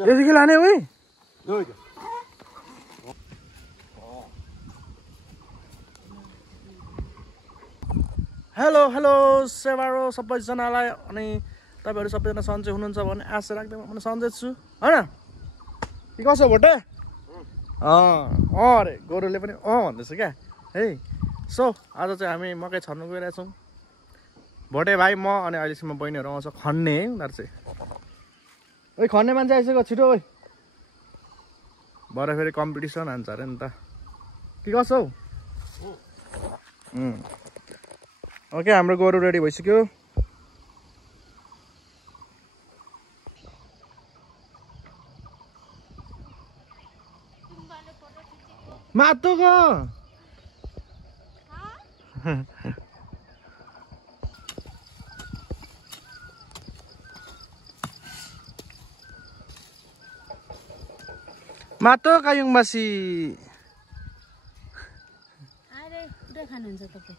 यतिकै लाने उही हेलो हेलो सेवारो सबैजनालाई अनि तपाईहरु सबैजना सन्चै हुनुहुन्छ भन्ने आशा राख्दै म सन्चै छु हैन के कसो भोटे अरे गोरुले पनि भन्दैछ क्या है सो आज चाहिँ हामी मकै छर्नु गइरहेका छौँ भोटे भाइ म अनि अहिलेसम्म बहिनीहरु आउँछ खन्ने है उनीहरु चाहिँ ओइ खन्ने मान्छे आइसक्यो छिटो ओइ भरे फेरि कम्पिटिसन हान्छ अरे नि त के कसो हौ ओके हाम्रो गोरु रेडी भइसक्यो मातोको मातो कायुङबासी अरे पुरा खानुहुन्छ तपाई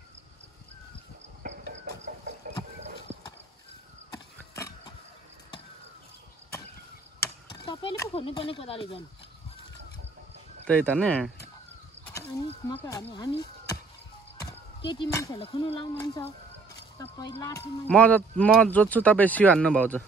तपाईले पो खोज्नु पर्ने कोदाले झन् त्यही त नि अनि मकै हाल्ने हामी केटी मान्छेहरुले खुनु लाउनुहुन्छ तपाई लाठीमा म जोत्छु तपाई सिउ हान्नु भाउजू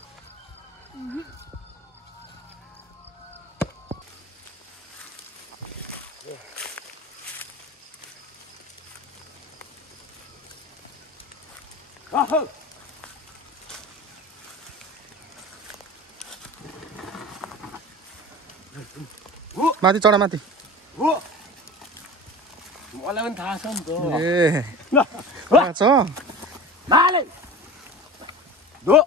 माथि चढा माथि मलाई पनि थाहा छ नि त ए थाहा छ माले दो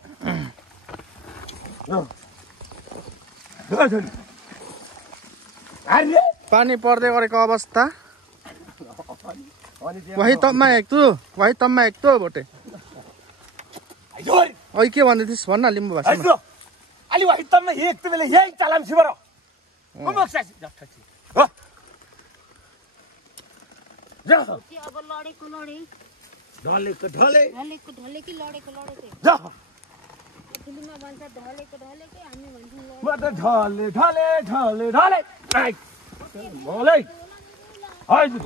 पानी पर्दै गरेको अवस्था वही तममा एक तु भोटे ओइ के भन्दै थिइस् भन्न लिम्बू भाषामा अलि वही तममा एक त बेला यही चलाम सिबर ममक्सासी जठ्ठी हो जा के अब लडेको लडे ढलेको ढले ढलेको ढले कि लडेको लडेकै जा फिल्ममा भन्छ ढलेको ढलेकै हामी भन्छौँ म त ढले ढले ढले ढले आइ मलाई हजुर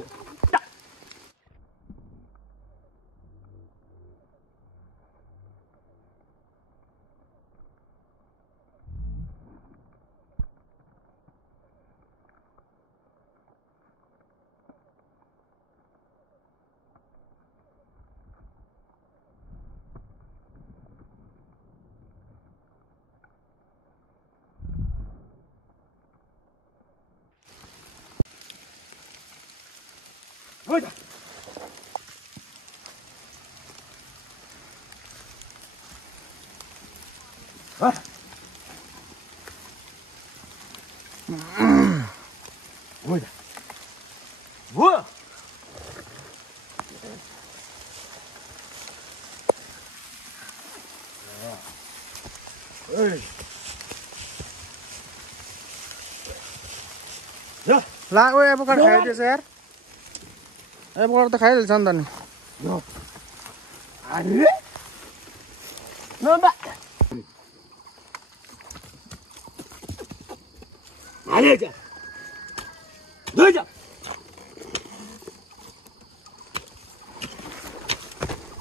Ôi trời. Ôi trời. Vua. Ê. ला ओए अब कर खाइदिएछ यार अब त खाइहाल्छ नि त नि अरे नम्बर अरे जा दो जा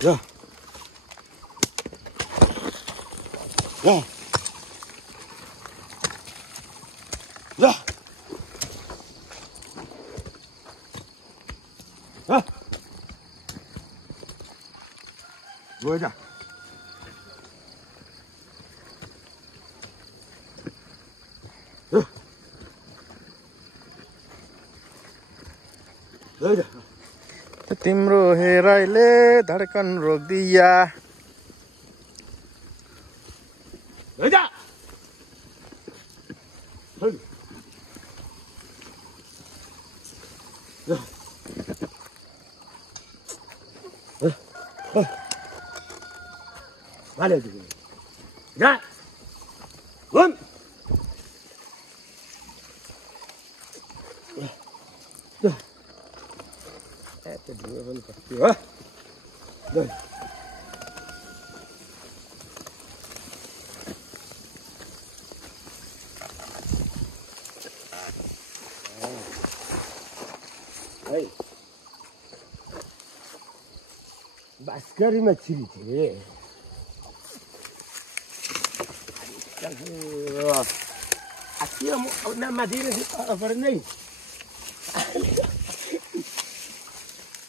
जा जा जा Vô ra. तिम्रो हेराइले धडकन रोक्दिया जा Vale, ya. Bum. Ya. Dua kali pasti, ha? Dah. Bansgadhi मछली थे aquí una madera para नहीं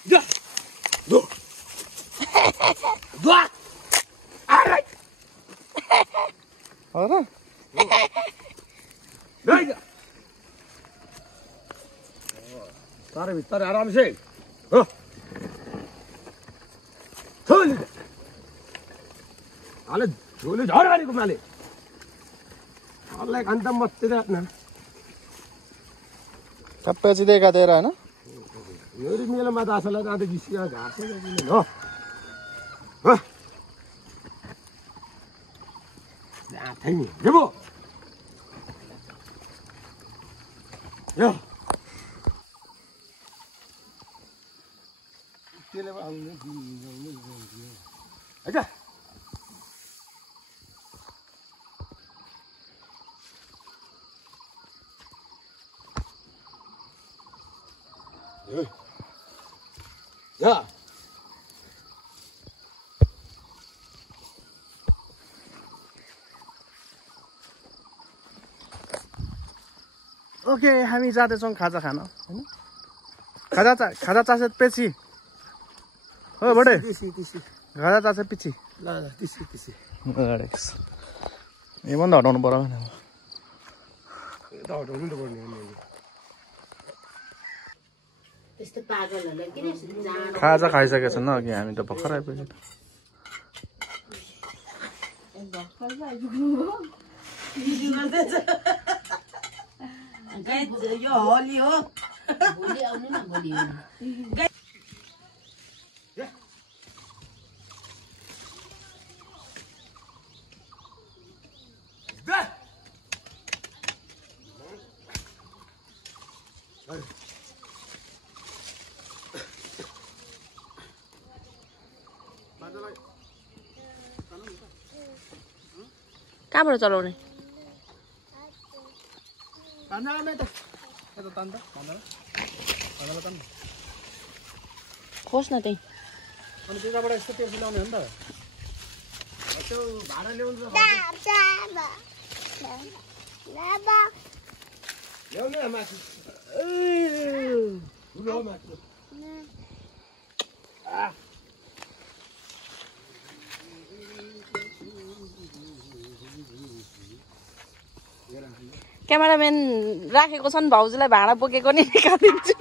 ya do do alright हो नहीं तारे भीतर आराम से हो चल आले झोले झाड़ वाली को माले अल्लाह अंत मत तेरा ना टप्पे सीधे का तेरा है ना मेरी मेला मत आशा लगा दे किसी का घास है नो हाँ या थैंक यू जबो या तेरे बाल आजा या ओके हामी जाँदैछौँ खाजा खान होइन खाजा चासे पछि हो बडे खाजा चासे पछि ला ला तिसी योभन्दा हटाउनु पर्यो भने यता हटाउनु त पर्ने त्यस्तो पागलहरूलाई किन जान खाजा खाइसकेको छैन अघि हामी त भर्खर आइपुग्यो यो होली हो भोलि आउनु न भोलि कहाँबाट चलाउने खोस् न त्यही अनि त्यताबाट यस्तो तेर्सी लाउने हो नि त त्यो भाडा ल्याउनु ल्याउनु माथि ठुलो माथि क्यामेराम्यान राखेको छ नि भाउजूलाई भाँडा बोकेको नि निकालिदिन्छु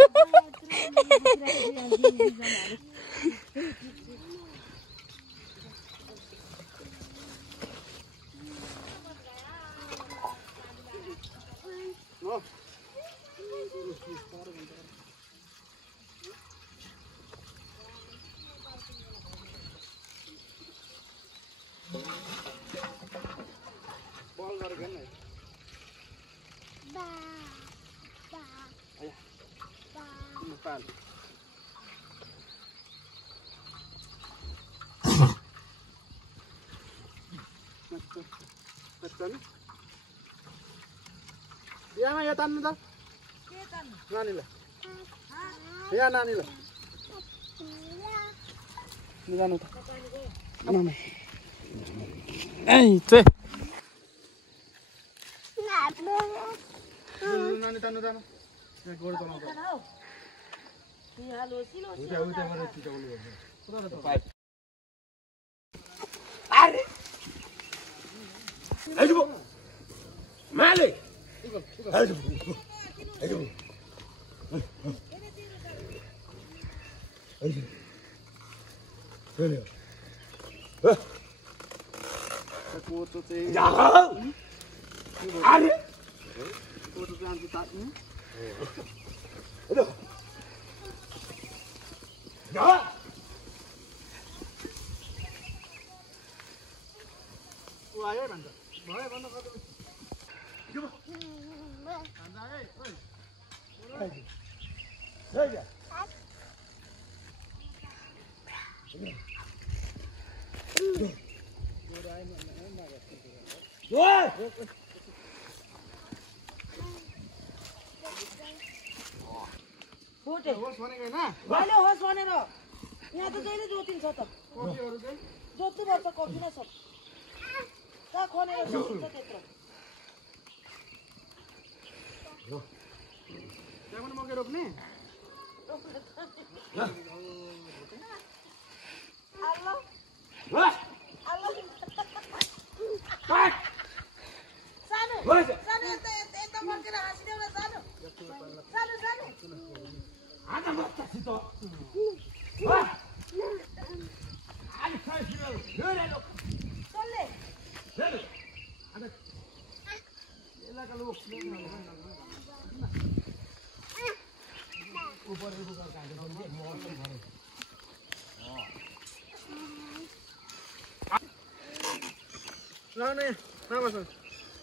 यहाँ यहाँ तान्नु त नानीलाई यहाँ नानीलाई जानु त नानी तान्नु जानु गोड चलाउँछ अरे आइजो माले आइजो आइजो आइजो चलो कोचो चाहिँ जा अरे कोचो चाहिँ अन्त तात्नु आइजो जा आयो भन्छ भयो भन्न कति भन्दा है ओइ जा फुटे होस् भनेको हैन मैले होस् भनेर यहाँ त जहिले जोतिन्छ त जोत्नुपर्छ कफी न सब कहाँ खनेर जोतिन्छ त्यत्रो त्यहाँ पनि मकै रोप्ने सानो यता फर्केर हाँसिदेऊ न सानो सानो सानो आउनु यहाँ नबस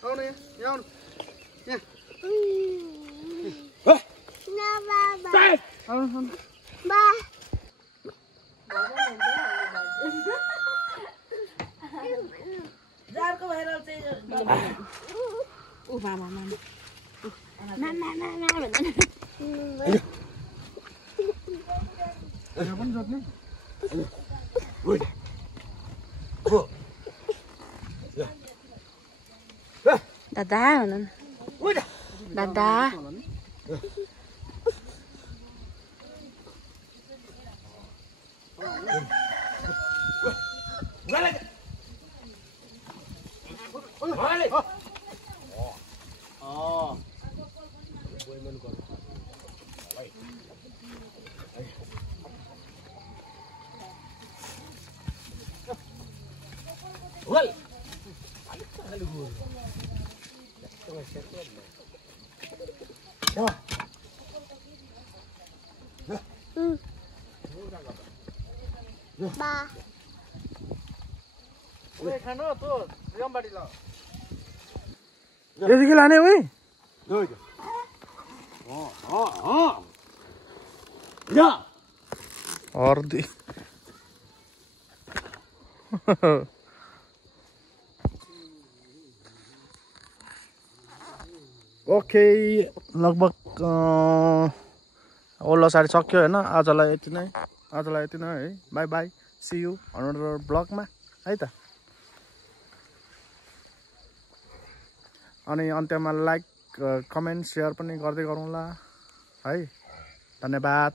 आउनु यहाँ आउनु यहाँ आउनु जारको भएर चाहिँ यहाँ पनि जोत्ने दादा भन दादा खानु तँ रियमबाडी ल यतिकै लाने उही अर्दी ओके लगभग ओल्लो साडी सक्यो होइन आजलाई यति नै है bye bye see you another ब्लगमा है त अनि अन्त्यमा लाइक कमेन्ट सेयर पनि गर्दै गरौँला है धन्यवाद।